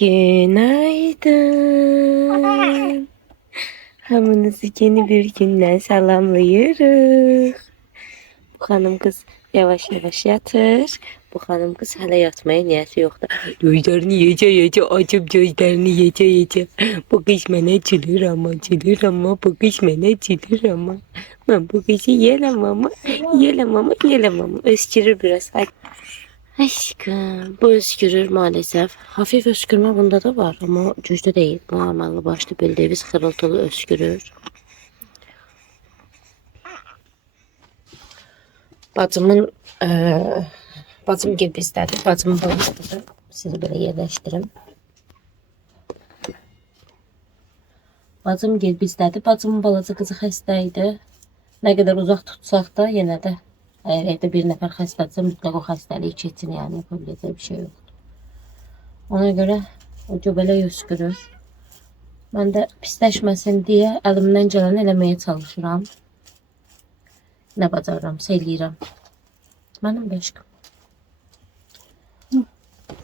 Günaydın. Hamınızı yeni bir günden salamlayırıq. Bu hanım kız yavaş yavaş yatır. Bu hanım kız hala yatmaya niyeti yoktu. Gözlerini yece açıp gözlerini yece. Bu kız mənə çilir ama bu kız mənə çilir ama. Ben bu kızı yelemem ama öskürür biraz. Aşkım, bu öskürür maalesef. Hafif öskürme bunda da var ama güçlü değil. Normalde başlı bildiğimiz hırıltılı öskürür. Bacımın bacım gibi istedi. Bacımın balası. Sizi böyle yerleştirim. Bacım gibi istedi. Bacımın balası kızı xəstəydi. Ne kadar uzak tutsak da yine de eğer evde bir nefer xəstədirsə mütləq o xəstəliyi keçsin, yani yapabileceği bir şey yok. Ona göre o göbələk öskürür. Ben de pisləşməsin deyə əlimdən gələni eləməyə çalışıram. Ne bacarıram, eləyirəm. Mənim də aşkım.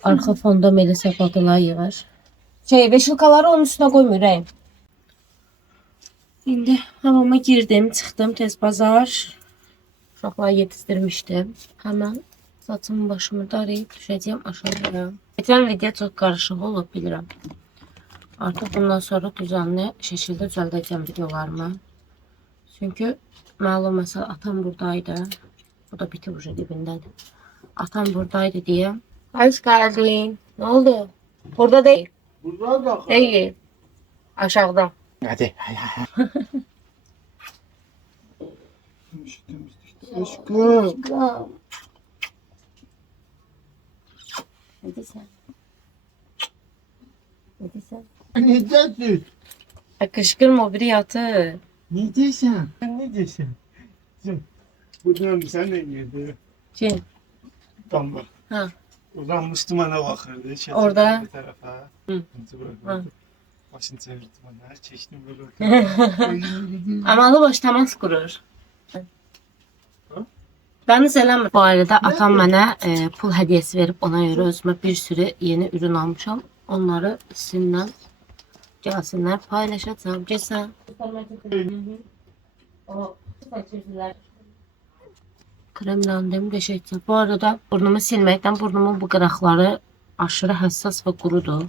Arka fonda Melisa patılar yığır. Veşilkaları onun üstüne koymuyorum. Şimdi hamama girdim, çıxdım tez bazar. Uşaqları yetişdirmişdim. Hemen saçımı başımı darayıp düşeceğim aşağıya. Geçen video çok karışık olup bilirəm. Artık bundan sonra düzenli şekilde düzəldəcəm videolarımı. Çünkü malum mesela atam buradaydı. Bu da biti ucu dibindədir. Atam buradaydı diye. Hoş geldin. Ne oldu? Burada değil. Burada da Değil. Aşağıda. hadi. Aşkım. Hadi sen. Hadi sen. Ne diyorsun? Kışkırma, biri yatır. Ne diyorsun? Ne diyorsun? Buradan sen ne yedi? Kim? Damla. Ha. Uzanmıştım ana bakırdı. Orada. Bir tarafa. Hı. Hı. Başını çevirdim ana. Çeştim böyle. Amalı baş temas kurur. Ben selam. Bu arada atam bana pul hediyesi verip ona göre özüme bir sürü yeni ürün almışam. Onları sizinle gelsinler paylaşacağım. Cesen. Kremlendim deşektim. Bu arada burnumu silmekten burnumun bu qıraqları aşırı hassas ve kurudu.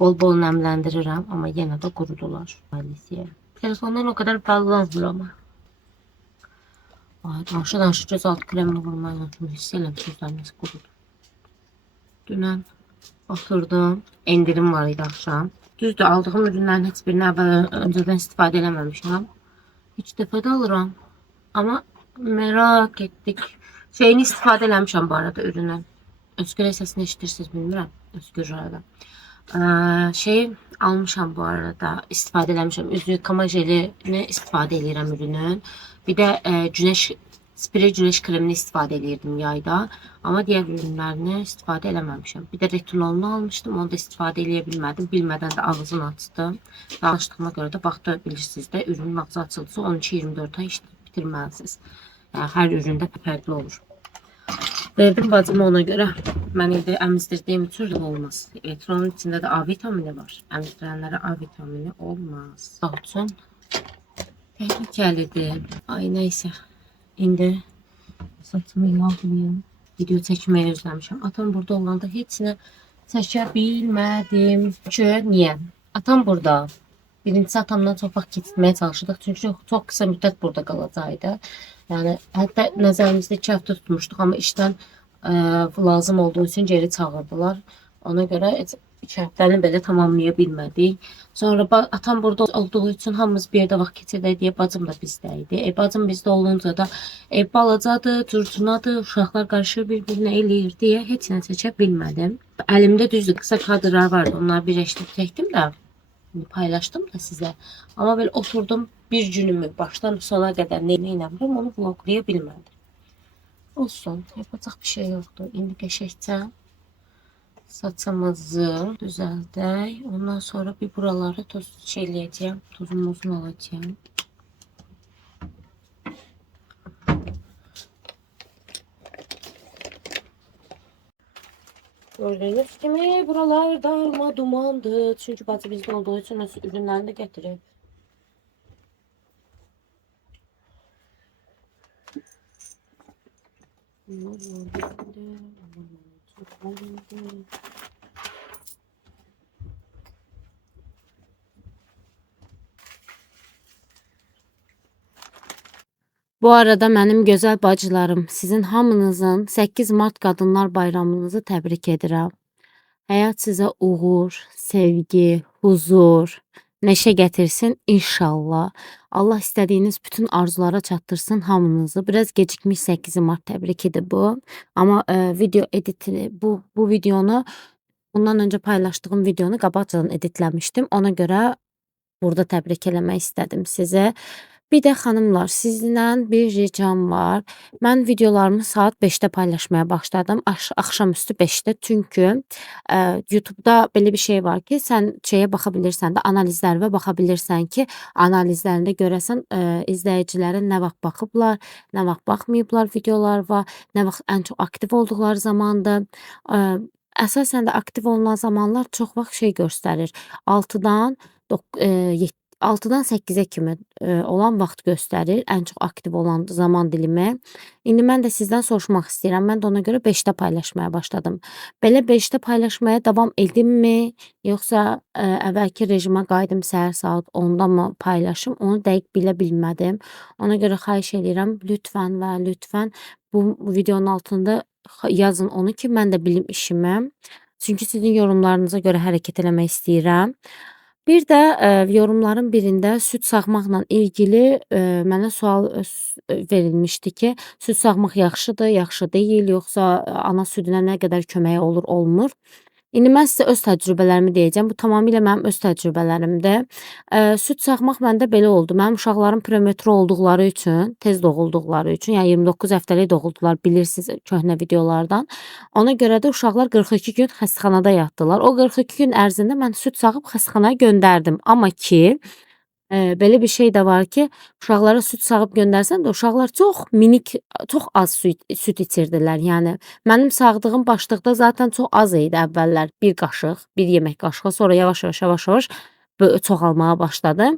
Bol bol nemlendiririm ama yine de kurudular. Ailesiye. Telefondan o kadar bağlanmıyor ama. Ay, danışa göz altı kremini vurmayı unuttum. Hiss elədim sözlər nasıl kurudu. Dünən oturdum. Endirim var idi akşam. Düzdür, aldığım ürünlərin heç birini önceden istifadə eləməmişəm. İlk dəfə də alıram. Ama merak ettik. Şeyini istifadə eləmişəm bu arada ürünün. Özgür səsini eşitirsiniz bilmirəm. Özgür arada. Şey almışam bu arada. İstifadə eləmişəm. Üz yıkama jelini istifadə edirəm ürünün. Bir də güneş sprey güneş kremini istifadə edirdim yayda. Ama diğer ürünlərini istifadə eləməmişəm. Bir də retinolunu almışdım. Onu da istifadə eləyə bilmədim. Bilmədən də ağzını açdım. Danışdığıma görə də baxda bilirsiniz də ürünün ağzı açılsa 12-24 ay işləyib bitirməlisiniz. Yani her üründe fərqli olur. Verdim bacıma ona göre. Ben evde emizdirdiğim için olmaz. Evet, onun içinde de A vitamini var. Emizdirenlere A vitamini olmaz. Sağ olsun. Tehlikelidir. Ay neyse. İndi saçımı yağlayayım. Video çekmeyi özlemişim. Atam burada olanda heç nə çəkə bilmədim. Çünkü niye? Atam burada. Birincisi atamdan çok vaxt keçirməyə çalışdıq. Çünkü çok kısa müddət burada qalacaqdı. Yani hatta nəzərimizdə 2 hafta tutmuşduq ama işten lazım olduğu için geri çağırdılar. Ona göre 2 həftəni belə tamamlaya bilmədik. Sonra atam burada olduğu için hamımız bir yerdə vaxt keçirdək deyə bacım da bizdəydi. Bacım bizdə olunca da ev balacadır, curcunadır, uşaqlar qarışır bir-birinə eləyir deyə heç nə seçə bilmədim. Əlimdə düzdür qısa kadrlar vardı. Onları birləşdirib çəkdim də paylaştım da size. Ama böyle oturdum bir günümü baştan sona kadar ne yapıyorum onu vloglayabilmedim. Olsun, yapacak bir şey yoktu. İndi geçeceğim. Saçımızı düzeltək. Ondan sonra bir buraları toz şeyleyeceğim. Tozumuzun alacağım. Gördüğünüz gibi buralar darma dumandı. Çünkü bacı bizde olduğu için öz ürünlerini de getirip. Bu arada mənim gözəl bacılarım, sizin hamınızın 8 Mart Qadınlar Bayramınızı təbrik edirəm. Həyat sizə uğur, sevgi, huzur, neşə gətirsin inşallah. Allah istədiyiniz bütün arzulara çatdırsın hamınızı. Biraz gecikmiş 8 Mart təbrikidir bu. Amma video editini bu videonu bundan öncə paylaşdığım videonu qabaqcadan editləmişdim. Ona görə burada təbrik eləmək istədim sizə. Bir də xanımlar, sizdən bir ricam var. Mən videolarımı saat 5-də paylaşmaya başladım. Axşamüstü 5-də. Çünki YouTube'da belə bir şey var ki, sən şeyə baxa bilirsən də, analizlərə baxa bilirsən ki, analizlərində görəsən izləyicilərin nə vaxt baxıblar, nə vaxt baxmayıblar videolarına, nə vaxt ən çox aktiv olduqları zamandır. Əsasən də aktiv olunan zamanlar çox vaxt şey göstərir. 6-dan 6-dan 8-ə kimi olan vaxt göstərir, ən çox aktiv olan zaman dilimi. İndi mən də sizdən soruşmaq istəyirəm. Mən də ona görə 5-də paylaşmaya başladım. Belə 5-də paylaşmaya davam edimmi, yoxsa əvvəlki rejimə qayıdım səhər saat 10-da mı paylaşım, onu dəqiq bilə bilmədim. Ona görə xahiş edirəm, lütfən və lütfən bu videonun altında yazın onu ki, mən də bilim işimi. Çünki sizin yorumlarınıza görə hərəkət eləmək istəyirəm. Bir də yorumların birində süd sağmaqla ilgili mənə sual verilmişdi ki, süd sağmaq yaxşıdır, yaxşı deyil, yoxsa ana südünə nə qədər kömək olur, olmur. İndi mən sizə öz təcrübələrimi deyəcəm. Bu tamamilə mənim öz təcrübələrimdir. Süd sağmaq məndə belə oldu. Mənim uşaqlarım premetro olduqları üçün, tez doğulduqları üçün, yəni 29 həftəlik doğuldular, bilirsiniz köhnə videolardan. Ona görə də uşaqlar 42 gün xəstəxanada yatdılar. O 42 gün ərzində mən süd sağıb xəstəxanaya göndərdim. Amma ki, belə bir şey də var ki, uşaqlara süd sağıb göndərsən də uşaqlar çox minik, çox az süd içirdilər. Yəni mənim sağdığım başlıqda zaten çox az idi əvvəllər. Bir qaşıq, bir yemək qaşığı, sonra yavaş-yavaş çoxalmağa başladı.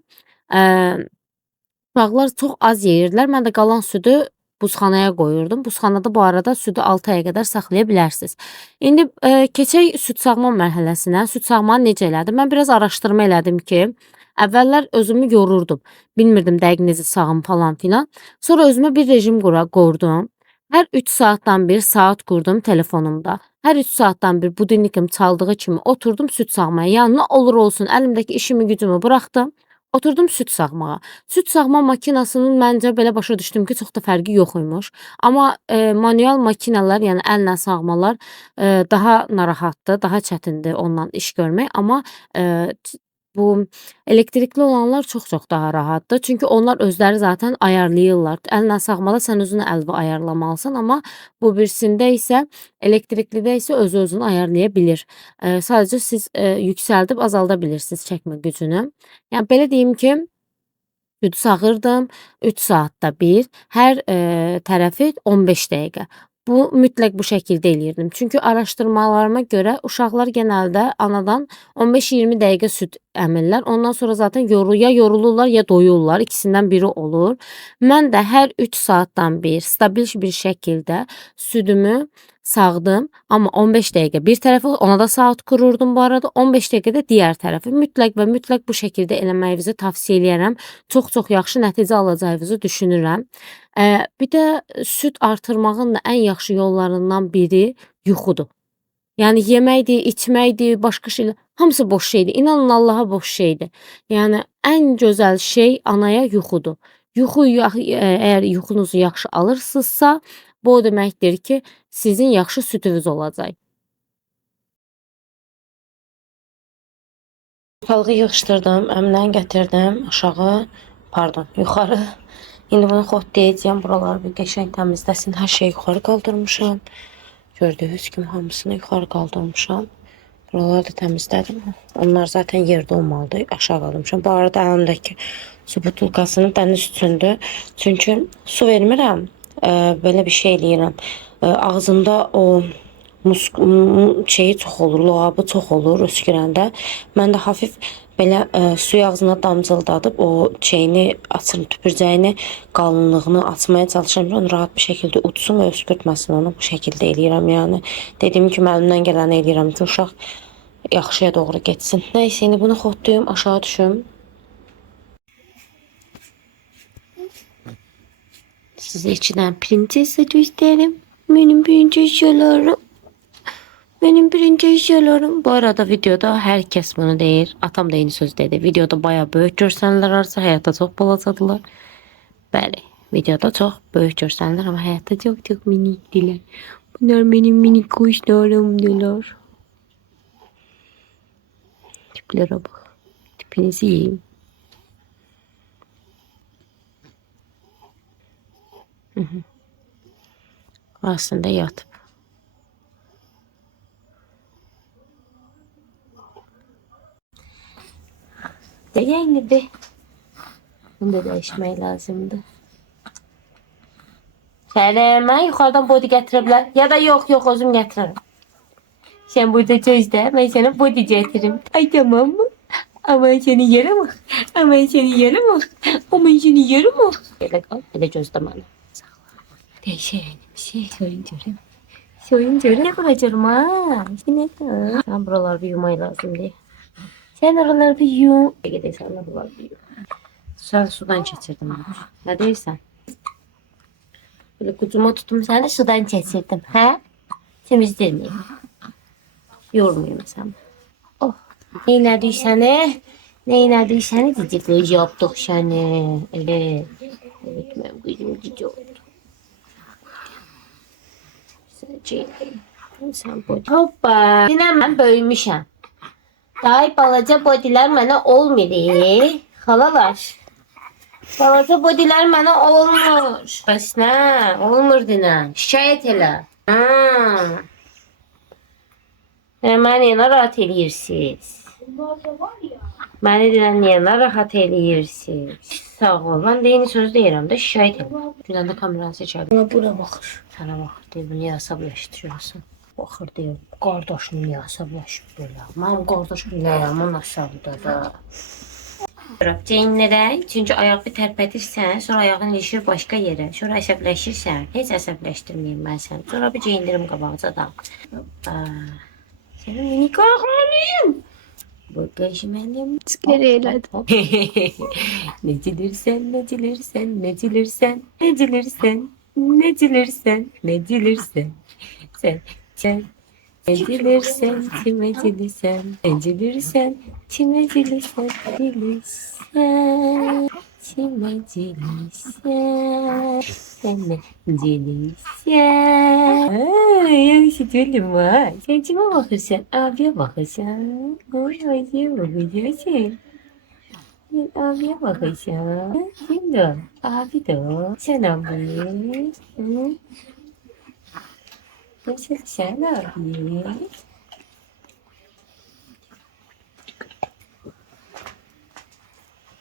Uşaqlar çox az yeyirdilər. Mən də qalan südü buzxanaya qoyurdum. Buzxanada bu arada südü 6 aya qədər saxlaya bilərsiniz. İndi keçək süd sağma mərhələsinə. Süd sağmanı necə elədim? Mən biraz araşdırma elədim ki, əvvəllər özümü yorurdum. Bilmirdim dəqiq necə sağım falan filan. Sonra özümə bir rejim qurdum. Hər 3 saatdan bir saat qurdum telefonumda. Hər 3 saatdan bir budilnikim çaldığı kimi oturdum süd sağmaya. Yəni nə olur olsun əlimdəki işimi gücümü buraxdım. Oturdum süd sağmağa. Süd sağma makinasının məncə belə başa düşdüm ki, çox da fərqi yox imiş. Amma manual makinalar, yəni əllə sağmalar daha narahatdır, daha çətindir ondan iş görmək. Amma bu elektrikli olanlar çox-çox daha rahatdır. Çünki onlar özləri zaten ayarlayırlar. Əllə sağmada sən özünə əlvi ayarlamalısan, amma bu birisində isə elektriklidə isə özü-özünü ayarlaya bilir. Sadəcə siz yüksəldib azalda bilirsiniz çəkmə gücünü. Yəni belə deyim ki, südü sağırdım 3 saatda bir, hər tərəfi 15 dəqiqə. Bu mütləq bu şəkildə eləyirdim. Çünki araşdırmalarıma görə uşaqlar genəldə anadan 15-20 dəqiqə süd əmirlər. Ondan sonra zaten ya yorulurlar, ya doyurlar. İkisindən biri olur. Mən də hər 3 saatdan bir stabil bir şəkildə südümü sağdım. Amma 15 dəqiqə bir tərəfə, ona da saat qururdum bu arada. 15 dəqiqə də digər tərəfi. Mütləq və mütləq bu şəkildə eləməyinizi tavsiyə eləyərəm. Çox-çox yaxşı nəticə alacağınızı düşünürəm. Bir də süd artırmağın da ən yaxşı yollarından biri yuxudur. Yəni yeməkdir, içməkdir, başqa şeylər, hamısı boş şeydir. İnanın Allaha boş şeydir. Yəni ən gözəl şey anaya yuxudur. Əgər yuxunuzu yaxşı alırsınızsa, bu o deməkdir ki, sizin yaxşı südünüz olacaq. Ortalığı yığışdırdım, əmləni gətirdim aşağı, pardon, yuxarı. İndi bunu xotlayacağım, buraları bir qəşəng təmizləsin. Hər şeyi yuxarı qaldırmışam. Gördüyünüz kimi hamısını yuxarı qaldırmışam. Buraları da təmizlədim. Onlar zaten yerdə olmalıdır. Aşağı qaldırmışam. Bu arada əlimdəki su butulkasını dəniz üçündür. Çünki su vermirəm. Belə bir şey eləyirəm. Ağzında o şeyi çox olur, luğabı çox olur öskürəndə. Mən də hafif belə suyu ağzına damcıldadıb o şeyini açır, tüpürcəyini, qalınlığını açmaya çalışıram ki, onu rahat bir şəkildə utsun və öskürtməsin onu. Bu şəkildə eləyirəm yəni. Dediyim kimi əlimdən gələni eləyirəm ki, uşaq yaxşıya doğru getsin. Nəysə, indi bunu xotlayım, aşağı düşüm. Size içinden prinsesa göstereyim. Benim prinsesyalarım. Benim prinsesyalarım. Bu arada videoda herkes bunu deyir. Atam da eyni söz dedi. Videoda bayağı böyük görsənlər varsa həyatda çox balacadılar. Bəli, videoda çox böyük görsənlər ama həyatda çok minikdiler. Bunlar benim minik kuşlarımdılar. Tiplere bak. Tipinizi yiyeyim. Aslında yatıp. Değerli be. Bunu da değişmeye lazımdı. Sen yukarıdan body getirebilir. Ya da yok özüm getiririm. Sen burada çözde. Ben sana body getiririm. Ay tamam mı? Ama seni yerim mi? Ama seni yerim mi? Ama seni yerim mi? Böyle kal. Böyle çözdüm bana. Değişelim. Bir şey söyleyeceğim. Söyleyeceğim. Ne kuracağım ha? Ne kadar? Sen buralar bir yumay lazım diye. Sen oraları bir yum. Gidelim sen oraları bir yum. Sen sudan geçirdim. Ne değilsen? Böyle kucuma tutum seni sudan geçirdim. He? Temizlemeyeyim. Yormayayım sen. Oh. Neynədiysən? Neynədiysən? Ciciklik yaptık səni. Evet. Evet, mənim qızım cici oldu. Sen body. Hoppa. Yine mən böyümüşəm. Daha balaca bodylər mənə olmur. Xalalar. Balaca bodylər mənə olmur. Bəs nə? Olmur dinə. Şikayət elə. Məni niyə narahat eləyirsiniz? Məni deyən niyə narahat eləyirsiniz? Sağ ol. Mən deyini söz deyirəm də şikayət elə. Güləndə kameranı seçərdim. Buna baxır. Sənə baxır deyir, niyə əsəbləşdiriyorsun? Baxır deyir, qardaşını niyə əsəbləşib belə? Mənim qardaşım nəyəmin aşağıda da. Çiyinlərə, çünki ayağı tərpədirsən, sonra ayağın ilişir başqa yerə, sonra əsəbləşirsən, heç əsəbləşdirməyim mən səni. Sonra bir çiyindirim qabağıca da. Sənin minik ayaqlarım. Bagaj mənim. Çıkar elədim. Necilirsən, necilirsən, necilirsən, necilirsən, necilirsən, necilirsən. Sen necilirsən, çiməcilirsən, necilirsən, çiməcilirsən, dilirsən, çiməcilirsən, sen necilirsən. Yaxşı gülüm var. Sen kime bakırsan? Abiye bakırsan. Abiye bakırsan. Sen abiye bakırsan. Kim de o? Abi de o. Sen abi. Hı? Nasıl sen abi?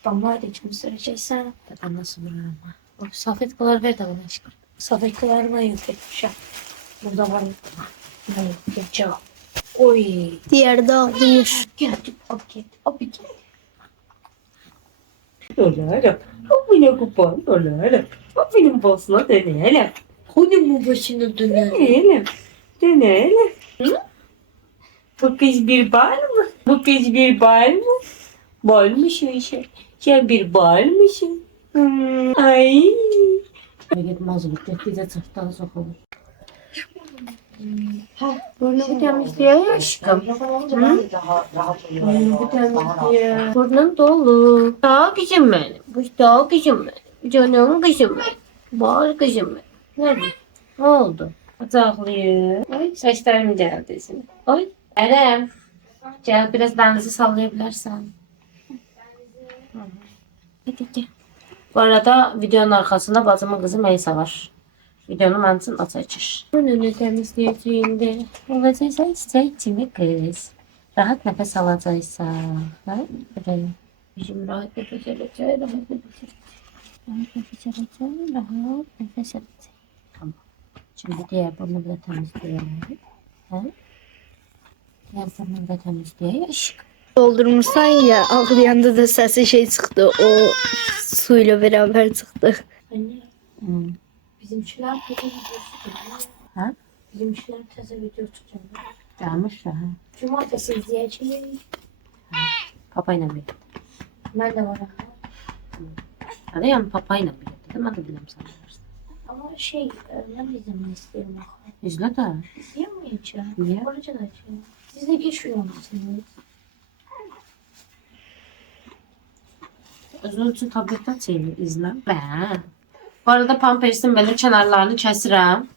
Damlar da içimi süreceksen. Ben nasıl vururum ha? O salfetkalar ver de bana aşkım. Salfetkalar var yok etmişim. Burada var. Hayır, geçeceğim. Oy. Diğer dağılıyor. Geldi paket. Abi gel. Öyle. Abine kupan. Öyle. Abinin basına deneyelim. Onun başına döner. Deneyelim. Deneyelim. Bu kız bir bal mı? Bu kız bir bal mı? Bal mı şu işe? Sen bir bal mısın? Ay. Gitmez bu. Bize çırptan sokulur. Burnumu temizliyor ya aşkım. Burnumu temizliyor. Burnum dolu. Daha kızım benim. Bu daha kızım benim. Canım kızım benim. Bal kızım benim. Nerede? Ne oldu? Ataklıyor. Ay saçlarım geldi şimdi. Ay. Erdem. Gel biraz benzi sallayabilirsen. Hadi gel. Bu arada videonun arkasında bacımın kızı Meysa var. Videonu mənim üçün açacaq. Önünü təmizləyəcəyində olacaqsan çiçək kimi qız. Rahat nəfəs alacaqsan. Hə? Böyle. Bizim rahat nəfəs alacaq, rahat nəfəs alacaq. Rahat nəfəs alacaq, rahat nəfəs alacaq. Tamam. Şimdi diğer burnu da temizleyelim. Hə? Yazımını da təmizləyək. Doldurmuşsan ya, ağlayanda da sesi şey çıktı. O suyla beraber çıktı. Anne, Hmm. bizimkiler teze videosu çekiyor. Ha? Bizimkiler teze video çekiyor. Gəlmiş də, hə? Cumartesi izleyeceğim. Papa ilə bir. Ben de varım. Hadi yəni papa ilə bir. Dedim, mən də biləm sən bilirsən. Ama şey, ben de izlemeyi isterim. İzlə də. İzleyemeyeceğim. Niye? Orada da şey. Siz de geçiyor musunuz? Özün üçün tabletdən çeynir, izlə. Bə. Bu arada pampersin belə kənarlarını kəsirəm.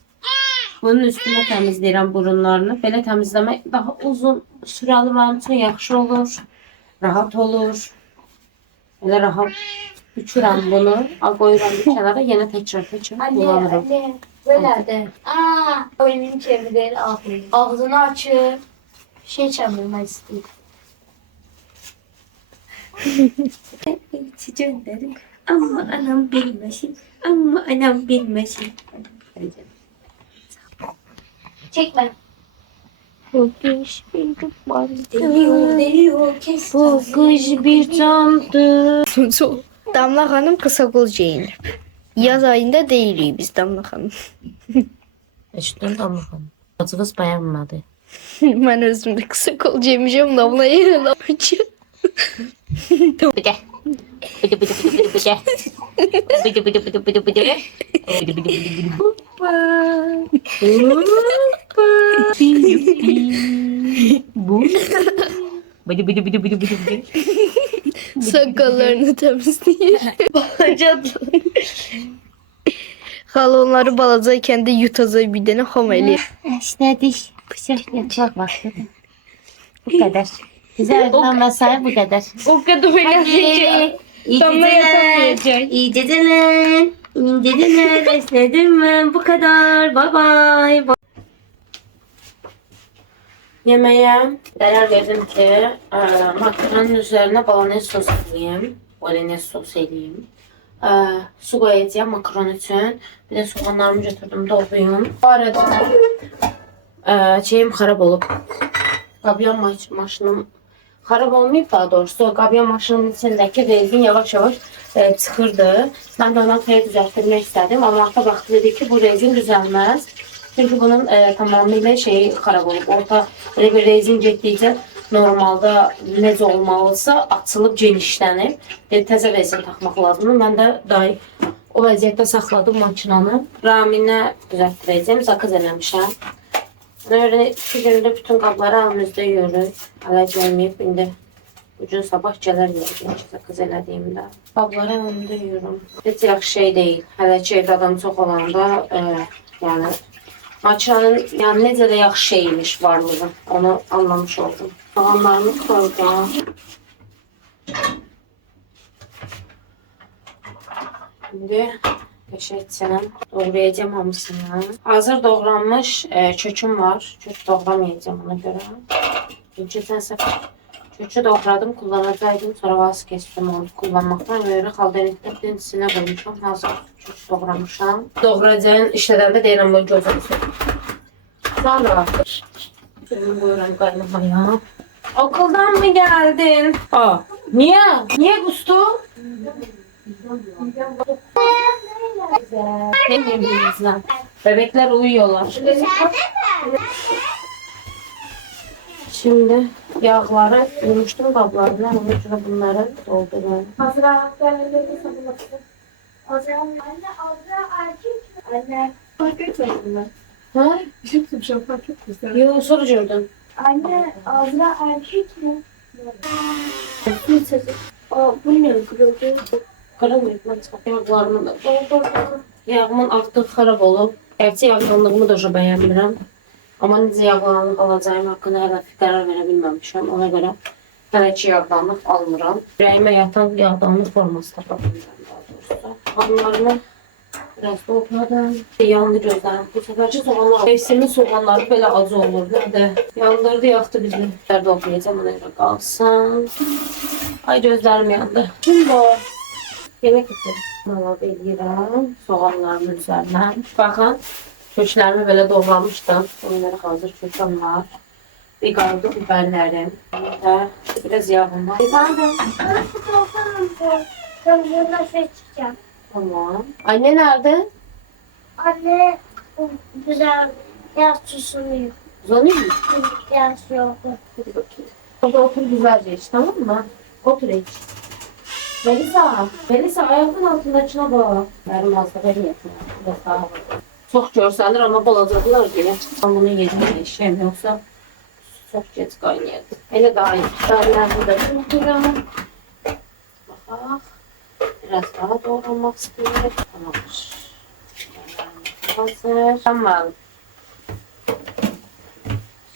Bunun üstünə təmizləyirəm burunlarını. Belə təmizləmək daha uzun sürəli mənim üçün yaxşı olur. Rahat olur. Belə rahat bükürəm bunu. Qoyuram bir kənara, yenə təkrar kullanırım. Anne, böyle de. Aa, oyunun çevreleri ağzını. Ağzını açıp şey çevirmek istiyor. Çiçeklerim ama anam bilmesin. Ama anam bilmesin. Çekme. Bu kış bir duman. Deliyor, kes. Bu kış bir camdı. Damla Hanım kısa kol giyinir. Yaz ayında değiliz biz Damla Hanım. Eşitdim de bakalım. Acınız beğenmedi. Ben özümde kısa kol giymişim Damla yerine yapacağım. Bıdı. Bıdı bıdı bıdı bıdı bıdı. Bıdı bıdı bıdı bıdı bıdı. Bıdı bıdı bıdı bıdı bıdı. Hoppa. Hoppa. Bu. Bıdı bıdı bıdı bıdı bıdı bıdı. Sakallarını temizleyir. Balaca Hala onları balacayken de yutacak bir tane ham eləyir. İşlədik. Bıçaq yapmaq vaxtıdır. Bu kadar. Güzel mesai bu kadar. O kadar oynayacak. İyi Damla geceler. yatamayacak. İyi geceler. İyi geceler. Esnedim ben. Bu kadar. Bye bye. Yemeğe karar verdim ki makaronun üzerine bolognese sos ekleyeyim. Bolognese sos ekleyeyim. Su koyacağım makaron için. Bir de soğanlarımı götürdüm doğrayayım. Bu arada şeyim xarab olub. Qabyan maşınım xarab olmayıb daha doğrusu. Qabyan maşınının içindəki rezin yavaş-yavaş çıxırdı. Mən də ondan xeyir düzəltdirmək istədim. Amma arxa baxdı dedi ki, bu rezin düzəlməz. Çünki bunun tamamilə şeyi xarab olub. Orta elə bir rezin getdikcə normalda necə olmalısa açılıb genişlənib. Təzə rezin taxmaq lazımdır. Mən də day o vəziyyətdə saxladım maşınanı. Raminə düzəltdirəcəm. Zakaz eləmişəm. Öyle 2 gündə bütün qabları əlimizdə yürür. Hələ gəlməyib. İndi ucun sabah gələr yürüyəcəm ki, zakaz elədiyimdə. Qabları əlimdə yürürüm. Heç yaxşı şey deyil. Hələ ki evdə adam çox olanda yəni maçanın yəni necə də yaxşı şeymiş varlığı. Onu anlamış oldum. Soğanlarını koydum. Şimdi peşetçinin doğrayacağım hamısını. Hazır doğranmış köküm var. Kök doğramayacağım ona göre. Çünkü geçen kökü doğradım, kullanacaqdım. Sonra vaz keçdim onu kullanmaktan. Böyle xaldeliklərin içine koymuşam. Hazır kök doğramışam. Doğrayacağım işlədəndə deyirəm bunu gözümüzü. Sonra bunu koyuram qaynamaya. Okuldan mı geldin? Aa, niye? Niye Gusto? Hepimizden. Bebekler uyuyorlar. Şimdi yağları yumuştum kablarına. Onun için bunları dolduruyorum. Azra, gelmedi sabunlasın. Azra, anne, Azra erkek mi? Anne, fark etmedin mi? Ha? Bir şey fark etmedin. Yok soru gördüm. Anne, Azra erkek mi? Aa, bu ne kırıldı? Kırılmayıp ben çıkartayım. Yağlarımı da doldurdum. Yağımın artıq xarab olub. Gerçi yağlanlığımı da bəyənmirəm. Amma necə yağlanlıq alacağım haqqında hələ qərar verə bilməmişəm. Ona görə hələ ki yağlanlıq almıram. Ürəyimə yatan yağlanlıq forması tapa bilmirəm daha doğrusu. Soğanlarımı biraz doğradım. Yandı gözlərim. Bu səfərki soğanlar. Mevsimin soğanları belə acı olur. Nədə? Yandırdı, yaxdı bizi. Doğrayacağım ona görə qalsın. Ay gözlərim yandı. Kim bu? Yemek istedim. Malada eləyirəm soğanların üzərinə. Baxın, Köşlerimi böyle doğramıştım. Onları hazır köşem var. Bir kaldı biberlerim. Ve biraz yağım var. Efendim? Ben buradan şey çıkacağım. Tamam. Anne nerede? Anne güzel yaz susunuyor. Uzanıyor mu? Yaz yok. Hadi bakayım. Orada otur güzelce iç, tamam mı? Otur iç. Melisa, Melisa ayağının altında çına bak. Benim hasta vermeyeyim. Biraz daha bak. Çok görsənir ama bolacaqlar diye. Ben bunu yedim işim yoksa çok geç qaynayırdı. Elə daha iyi. Biberlərini də durduram. Baxaq. Biraz daha doğramaq istəyir. Tamamdır. Biberlərimiz hazır. Tamam.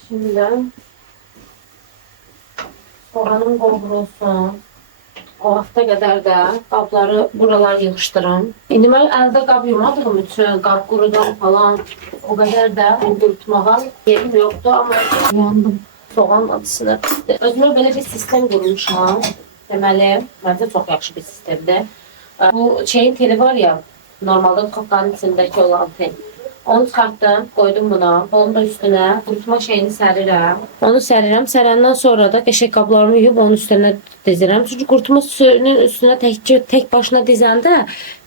Şimdi soğanım qovrulsun. O vaxta qədər də qabları buralar yığışdırım. İndi mən əldə qab yumadığım üçün, qab qurudan falan o qədər də qurutmağa yerim yoxdur, amma yandım. Soğan adısını. Özümə belə bir sistem qurmuşam. Deməli, məncə çox yaxşı bir sistemdir. Bu şeyin teli var ya, normalde kafanın içindeki olan tel. Onu çıxartdım, koydum buna. Onu da üstüne qurutma şeyini sərirəm. Onu sərirəm. Sərəndən sonra da qəşəng qablarımı yuyub onun üstünə dizirəm. Çünki qurutma suyunun üstünə tek başına dizəndə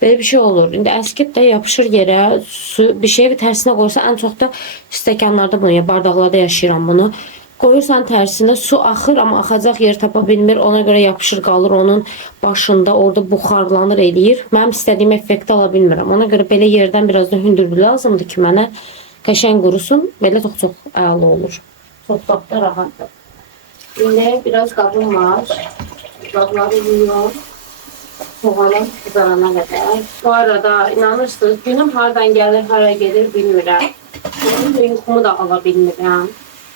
belə bir şey olur. İndi əskit də yapışır yerə. Su, bir şey bir tərsinə qoysa ən çox da stəkanlarda bunu, bardaqlarda yaşayıram bunu. Koyursan tersine su axır ama axacaq yer tapa bilmir. Ona göre yapışır qalır onun başında. Orada buxarlanır eləyir. Mənim istədiyim effekti ala bilmirəm. Ona göre belə yerdən biraz da hündür lazımdır ki mənə qəşəng qurusun. Belə çox əla olur. Çox da rahatdır. Yine biraz qabım var. Qabları yuyuyorum. Soğanım kızarana qədər. Bu arada inanırsınız günüm hardan gəlir, hara gelir bilmirəm. Benim de yuxumu da ala bilmirəm.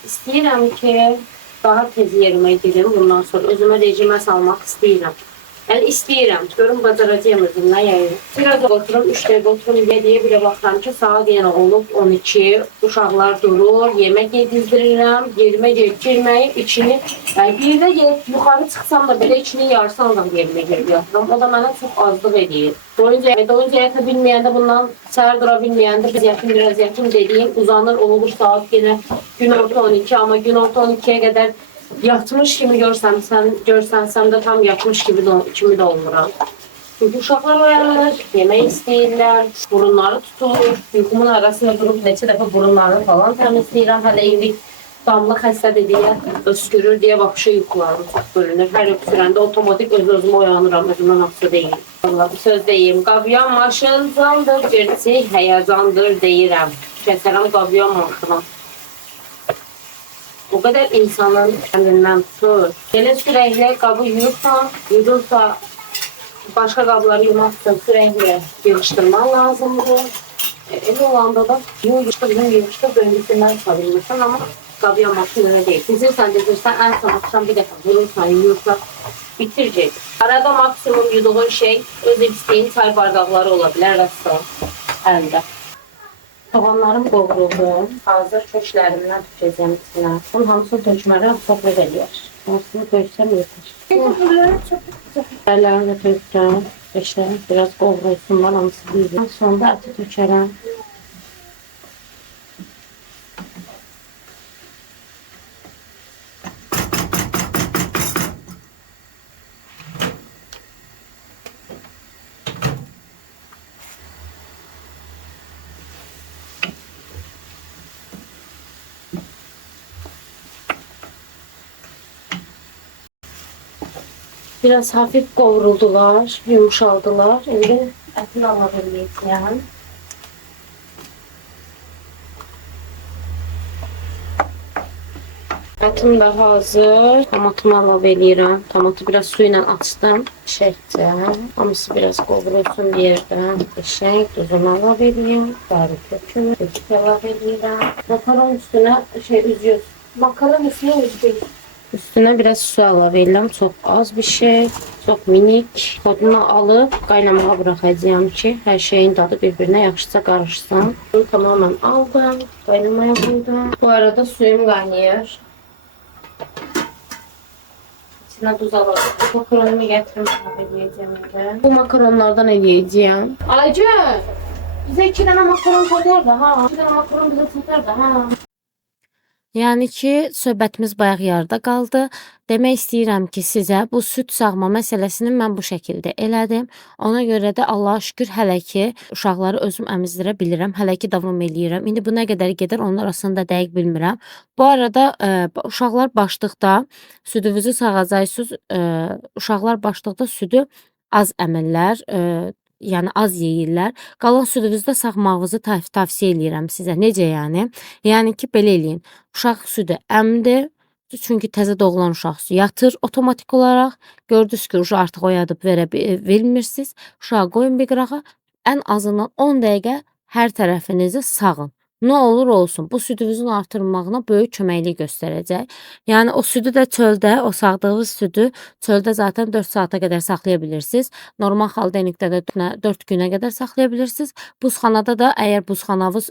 İstəyirəm ki, daha tez yerime gidim bundan sonra. Özümə rejimə salmaq istəyirəm. Yəni istəyirəm. Görüm bacaracağım özümlə yəni. Biraz oturum, 3 dəqiqə oturum, yediyə bir baxıram ki, saat yenə olub 12. Uşaqlar durur, yemək yedizdirirəm, yerimə girməyib, içini, yəni bir də yuxarı çıxsam da belə içini yarsam da yerimə girib yatıram. O da mənə çox azlıq edir. Doyunca yata bilməyəndə bundan səhər dura bilməyəndə biraz yakın dediyim uzanır olur saat yine gün orta 12 ama gün orta 12'ye kadar yatmış kimi görsənsəm də tam yatmış kimi de olmuram. Çünkü uşaqlar oyanır, yemək istəyirlər, burunları tutulur, yuxumun arasında durup neçə dəfə burunlarını falan təmizləyirəm. Hələ indi damlı xəstədir deyə öskürür deyə vapşı yuxularım çox bölünür. Hər öksürəndə otomatik özümə oyanıram, özümdən aslı deyil. Allah bir söz deyim, qabiyan maşıncandır, gerçək həyəcandır deyirəm. Kəsərəm qabiyan maşına. O kadar insanın kendinden tutur. Belə sürəkli qabı yudursa başka qabları yumaq üçün sürəkli yığışdırman lazımdır. Elə olanda da yığışdır, döngüsündən çıkabilmirsən ama qabiyan maşınına değil. Dizirsən, ən son akşam bir dəfə vurursan, yuyursan bitirecek. Arada maksimum yuduğun şey öz isteğin çay bardakları olabilir rəssan əldə. Soğanlarım qovruldu. Hazır köşlərimdən tökəcəm içinə. Bunun hamısını tökmərəm, sohbət eləyər. Hamısını töksəm yeter. Biberlərini də tökəcəm. Beşlərim biraz qovrulsunlar, hamısı bir. Sonda əti tökərəm. Biraz hafif qovruldular, yumuşaldılar. Şimdi etini alabilirim. Etim de hazır. Tomatımı əlavə edirəm. Tomatı biraz suyla açdım. Şəkcəm. Hamısı biraz qovrulsun bir yerdən. Qəşəng duzunu əlavə edirəm. Qarı kökünü əlavə edirəm. Makaron üstünə üzüyoruz. Makaron üstünə üzüyoruz. Üstüne biraz su əlavə edirəm. Çox az bir şey. Çok minik. Odunu alıp qaynamağa bırakacağım ki her şeyin dadı birbirine yaxşıca qarışsın. Bunu tamamen aldım. Qaynamaya koydum. Bu arada suyum qaynayır. İçine tuz alalım. Makaronumu getirmem eləyəcəm. Bu makaronlardan eləyəcəm. Aycın! Bize 2 dənə makaron satar da, ha. 2 dənə makaron bize satar da, ha. Yəni ki, söhbətimiz bayaq yarıda qaldı. Demək istəyirəm ki, sizə bu süd sağma məsələsini mən bu şəkildə elədim. Ona görə də Allaha şükür hələ ki uşaqları özüm əmizdirə bilirəm. Hələ ki davam eləyirəm. İndi bu nə qədər gedər onun arasında dəqiq bilmirəm. Bu arada uşaqlar başlıqda südünüzü sağacaqsınız. Uşaqlar başlıqda südü az əmirlər. Yəni az yeyirlər. Qalan südünüzü də sağmağınızı tavsiyə eləyirəm sizə. Necə yəni? Yəni ki, belə eləyin. Uşaq südü əmdir. Çünki təzə doğulan uşaq yatır otomatik olaraq. Gördünüz ki, uşaq artıq oyadıb verə bilmirsiniz. Uşağı qoyun bir qırağa. Ən azından 10 dəqiqə hər tərəfinizi sağın. Nə olur olsun, bu südünüzün artırılmağına böyük köməklik göstərəcək. Yəni o südü də çöldə, o sağdığınız südü çöldə zaten 4 saata qədər saxlaya bilirsiniz. Normal xaldenikdə də 4 günə qədər saxlaya bilirsiniz. Buzxanada da əgər buzxanavız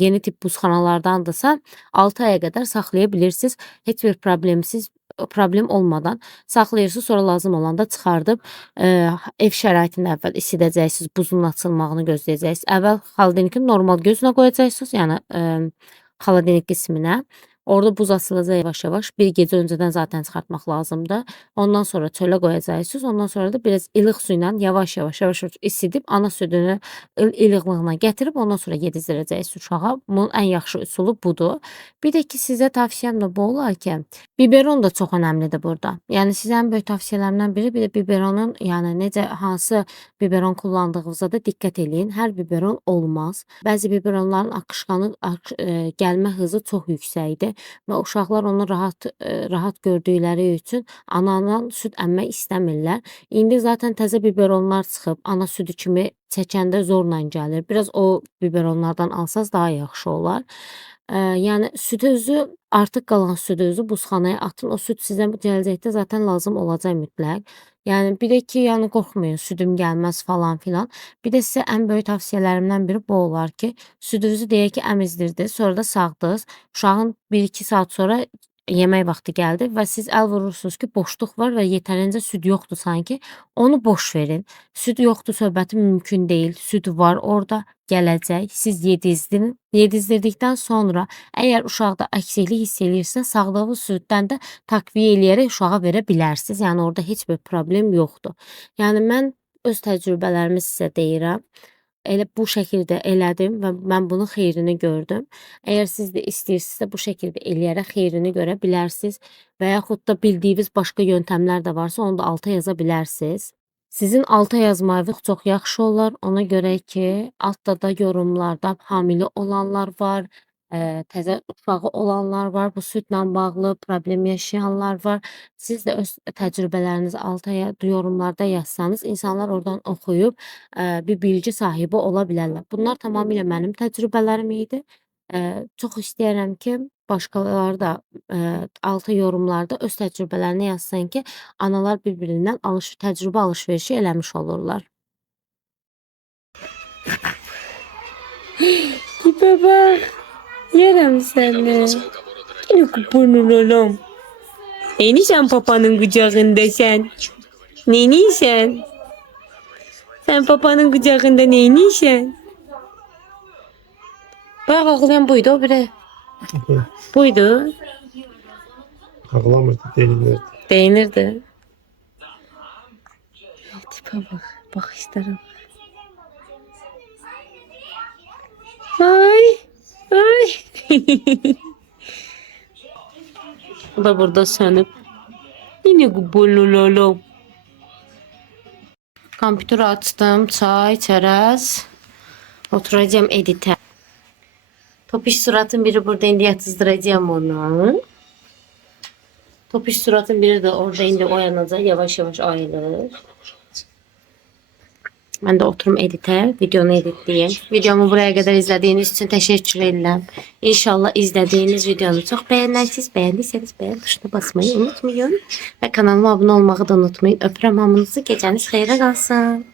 yeni tip buzxanalardandırsa 6 aya qədər saxlaya bilirsiniz. Heç bir problem olmadan saxlayırsınız, sonra lazım olanda çıxardıb ev şəraitində əvvəl isidəcəksiniz, buzun açılmağını gözləyəcəksiniz. Əvvəl xaldeniki normal gözünə qoyacaqsınız, yəni xaladenik qisminə. Orada buz açılacaq yavaş-yavaş. Bir gecə öncədən zaten çıxartmaq lazımdır. Ondan sonra çölə qoyacaqsınız. Ondan sonra da biraz ilıq su ilə yavaş-yavaş isidib ana südünü ilığlığına gətirib ondan sonra yedizdirəcəksiniz uşağa. Bunun ən yaxşı üsulu budur. Bir də ki sizə tavsiyəm də bu olar ki, biberon da çox önəmlidir burada. Yəni sizə ən böyük tavsiyələrimdən biri bir də biberonun, yəni necə hansı biberon kullandığınıza da diqqət eləyin. Hər biberon olmaz. Bəzi biberonların akışkanı gəlmə hızı çox yüksəkdir və uşaqlar onu rahat gördükləri üçün anadan süd əmmək istəmirlər. İndi zaten təzə biberonlar çıxıb, ana südü kimi çəkəndə zorla gəlir. Biraz o biberonlardan alsaz daha yaxşı olar. Yəni südünüzü, artıq qalan südünüzü buzxanaya atın. O süd sizə gələcəkdə zaten lazım olacaq mütləq. Yəni bir də ki, yəni qorxmayın, südüm gəlməz falan filan. Bir də sizə ən böyük tavsiyələrimdən biri bu olar ki, südünüzü deyək ki, əmizdirdiniz, sonra da sağdınız. Uşağın 1-2 saat sonra yemək vaxtı gəldi və siz əl vurursunuz ki, boşluq var və yetərincə süd yoxdur sanki. Onu boş verin. Süd yoxdur söhbəti mümkün deyil. Süd var orada, gələcək. Siz yedizdirin. Yedizdirdikdən sonra əgər uşaqda əksiklik hiss eləyirsə, sağdığınız süddən də takviyə eləyərək uşağa verə bilərsiniz. Yəni orada heç bir problem yoxdur. Yəni mən öz təcrübələrimi sizə deyirəm. Elə bu şəkildə elədim və mən bunun xeyrini gördüm. Əgər siz də istəyirsinizsə bu şəkildə eləyərək xeyrini görə bilərsiniz və yaxud da bildiyiniz başqa yöntəmlər də varsa onu da alta yaza bilərsiniz. Sizin alta yazmayınız çox yaxşı olar. Ona görə ki, altda da yorumlarda hamilə olanlar var, təzə uşağı olanlar var, bu südlə bağlı problem yaşayanlar var. Siz də öz təcrübələrinizi altaya yorumlarda yazsanız, insanlar oradan oxuyub bir bilgi sahibi ola bilərlər. Bunlar tamamilə mənim təcrübələrim idi. Çox istəyirəm ki, başqaları da altı yorumlarda öz təcrübələrini yazsın ki, analar bir-birindən təcrübə alışverişi eləmiş olurlar. Tipə bax. Yerim seni. Yine kuponun oğlum. Neyini sen papanın kucağında sen? Neyini sen? Sen papanın kucağında neyini sen? Bak ağlayan buydu o biri. Buydu. Ağlamırdı, değinirdi. Değinirdi. Tipe bak. Bakışlara bak. Ay. Ay. O da burada sönüp. Yine kubollu lolo. Kompütürü açtım. Çay, çerez. Oturacağım edite. Topiş suratın biri burada indi yatızdıracağım onu. Topiş suratın biri de orada indi oyanacak. Yavaş yavaş ayılır. Ben de oturum edite, videonu editleyeyim. Videomu buraya kadar izlediğiniz için teşekkür ederim. İnşallah izlediğiniz videonu çok beğenirsiniz. Beğendiyseniz beğen tuşuna basmayı unutmayın. Ve kanalıma abone olmayı da unutmayın. Öpürəm hamınızı. Geceniz xeyrə qalsın.